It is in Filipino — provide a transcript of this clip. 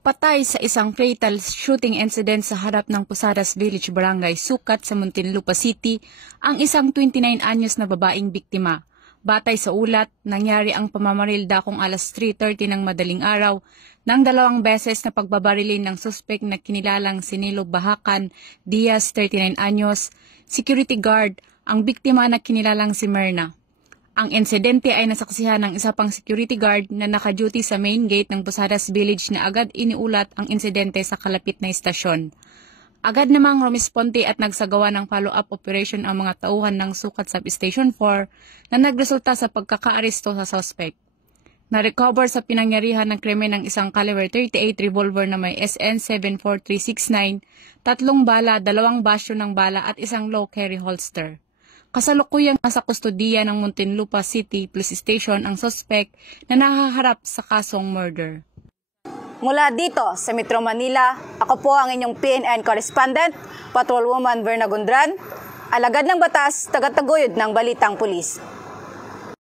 Patay sa isang fatal shooting incident sa harap ng Posadas Village Barangay Sukat sa Muntinlupa City ang isang 29 anyos na babaeng biktima. Batay sa ulat, nangyari ang pamamaril dakong alas 3:30 ng madaling araw nang 2 beses na pagbabarilin ng suspect na kinilalang si Nilo Bahakan Diaz, 39 anyos, security guard, ang biktima na kinilalang si Myrna. Ang insidente ay nasaksihan ng isa pang security guard na naka-duty sa main gate ng Posadas Village na agad iniulat ang insidente sa kalapit na istasyon. Agad namang rumisponde at nagsagawa ng follow-up operation ang mga tauhan ng Sukat Substation 4 na nagresulta sa pagkakaaresto sa suspect. Na-recover sa pinangyarihan ng krimen ng isang caliber 38 revolver na may SN 74369, 3 bala, 2 basyo ng bala at isang low-carry holster. Kasalukuyang nasa kustodiya ng Muntinlupa City Police Station ang suspect na nahaharap sa kasong murder. Mula dito sa Metro Manila, ako po ang inyong PNN correspondent, Patrolwoman Verna Gundran, alagad ng batas, tagataguyod ng Balitang Pulis.